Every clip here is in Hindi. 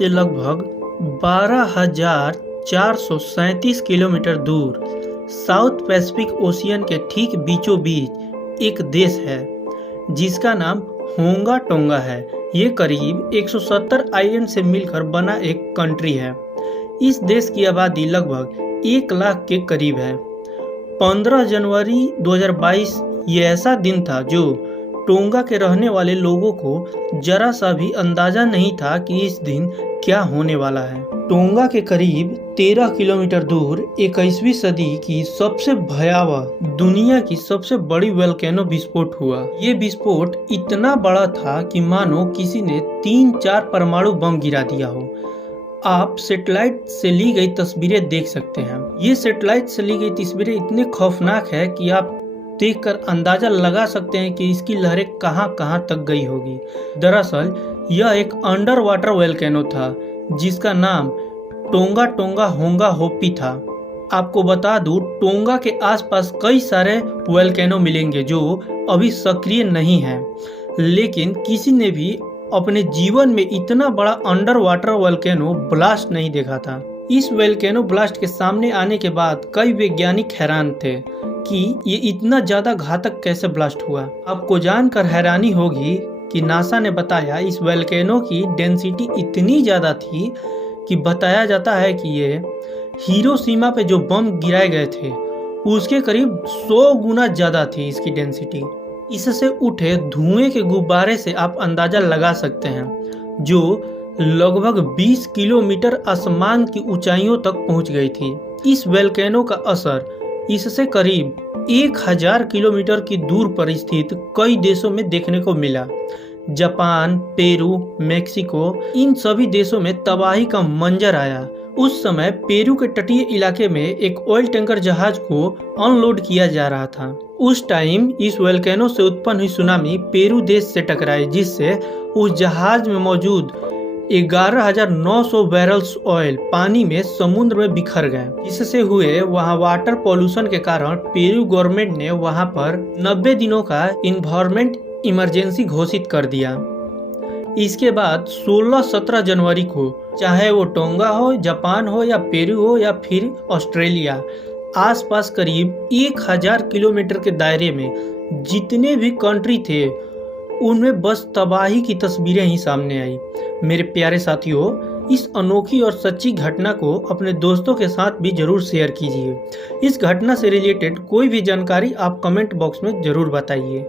से लगभग 12,437 किलोमीटर दूर साउथ पैसिफिक ओशियन के ठीक बीचों बीच एक देश है जिसका नाम होंगा टोंगा है। ये करीब 170 आइलैंड से मिलकर बना एक कंट्री है। इस देश की आबादी लगभग 1 लाख के करीब है। 15 जनवरी 2022 ये ऐसा दिन था जो टोंगा के रहने वाले लोगों को जरा सा भी अंदाजा नहीं था कि इस दिन क्या होने वाला है। टोंगा के करीब 13 किलोमीटर दूर 21वीं सदी की सबसे भयावह दुनिया की सबसे बड़ी वोल्केनो विस्फोट हुआ। ये विस्फोट इतना बड़ा था कि मानो किसी ने 3-4 परमाणु बम गिरा दिया हो। आप सैटेलाइट से ली गई तस्वीरें देख सकते हैं। ये सैटेलाइट से ली गई तस्वीरें इतनी खौफनाक है कि आप देखकर अंदाजा लगा सकते हैं कि इसकी लहरें कहां कहां तक गई होगी। दरअसल यह एक अंडर वाटर वोल्केनो था जिसका नाम टोंगा टोंगा होंगा होपी था। आपको बता दूं, टोंगा के आसपास कई सारे वोल्केनो मिलेंगे जो अभी सक्रिय नहीं हैं, लेकिन किसी ने भी अपने जीवन में इतना बड़ा अंडर वाटर वोल्केनो ब्लास्ट नहीं देखा था। इस वोल्केनो ब्लास्ट के सामने आने के बाद कई वैज्ञानिक हैरान थे कि ये इतना ज्यादा घातक कैसे ब्लास्ट हुआ। आपको जानकर हैरानी होगी कि नासा ने बताया इस वोल्केनो की डेंसिटी इतनी ज्यादा थी कि बताया जाता है कि ये हिरोशिमा पे जो बम गिराए गए थे उसके करीब 100 गुना ज्यादा थी इसकी डेंसिटी। इससे उठे धुएं के गुब्बारे से आप अंदाजा लगा सकते हैं जो लगभग 20 किलोमीटर आसमान की ऊंचाइयों तक पहुंच गई थी। इस वोल्केनो का असर इससे करीब 1000 किलोमीटर की दूर पर स्थित कई देशों में देखने को मिला। जापान, पेरू, मेक्सिको, इन सभी देशों में तबाही का मंजर आया। उस समय पेरू के तटीय इलाके में एक ऑयल टैंकर जहाज को अनलोड किया जा रहा था। उस टाइम इस वोल्केनो से उत्पन्न हुई सुनामी पेरू देश से टकराई, जिससे उस जहाज में मौजूद 11,900 बैरल्स ऑयल पानी में समुद्र में बिखर गए। इससे हुए वहां वाटर पॉल्यूशन के कारण पेरू गवर्नमेंट ने वहां पर 90 दिनों का इन्वायरमेंट इमरजेंसी घोषित कर दिया। इसके बाद 16-17 जनवरी को चाहे वो टोंगा हो, जापान हो या पेरू हो या फिर ऑस्ट्रेलिया, आसपास करीब 1000 किलोमीटर के दायरे में जितने भी कंट्री थे उनमें बस तबाही की तस्वीरें ही सामने आई। मेरे प्यारे साथियों, इस अनोखी और सच्ची घटना को अपने दोस्तों के साथ भी जरूर शेयर कीजिए। इस घटना से रिलेटेड कोई भी जानकारी आप कमेंट बॉक्स में जरूर बताइए।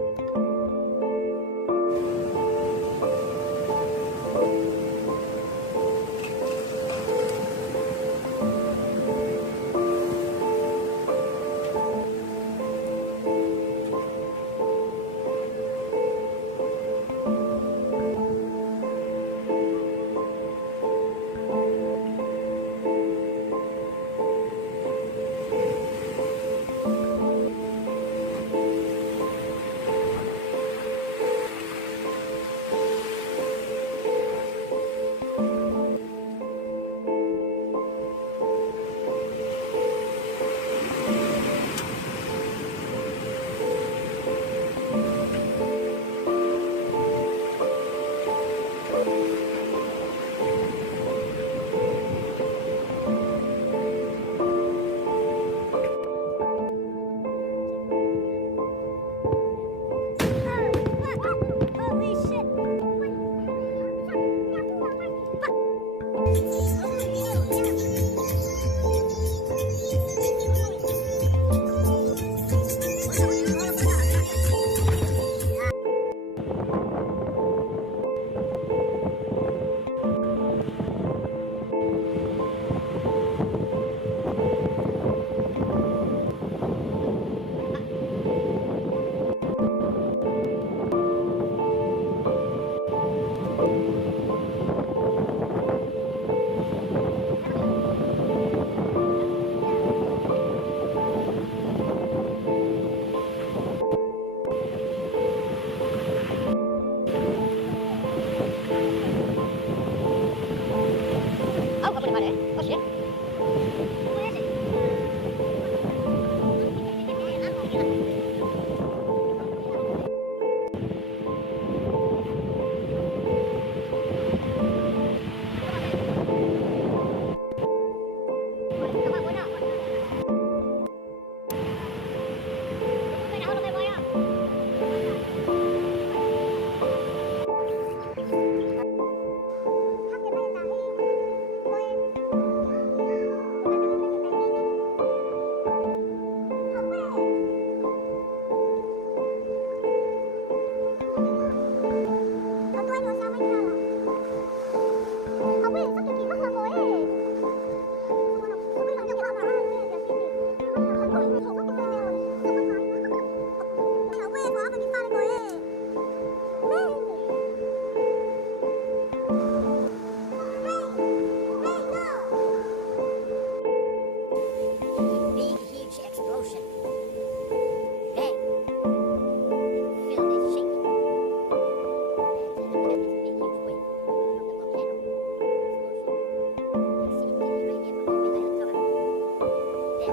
Big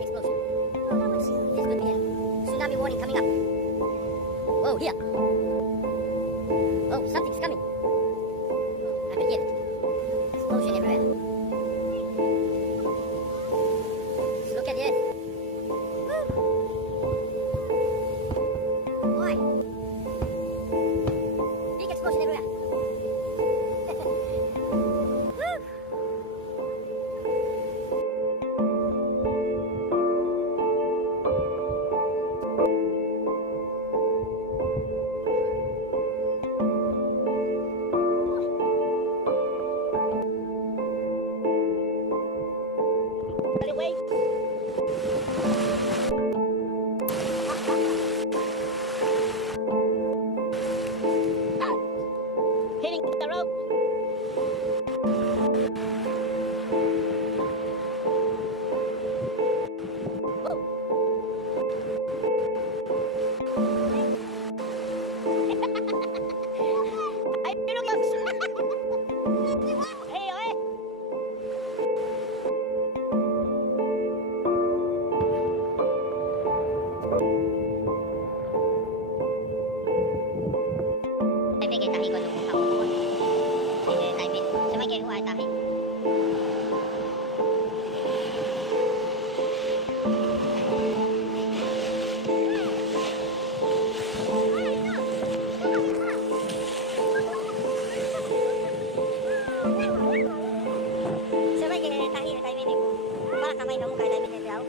explosion. This could be a tsunami warning coming up. Whoa, here. Oh, something's coming. I can hear it. Explosion everywhere. Just look at this. Boy. Big explosion everywhere. Woo. Let it wait. Hitting the rope. Ay, pero hey, oye. Tại vì cái tahi ko nung ako po. Tại vì sa may kaya ko tahi. Sa may kaya tahi na tayo ko. Para kamay na mo kaya tayo daw.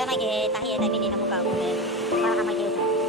Kaya may tahi tayo na mo ka. Para kamay kayo.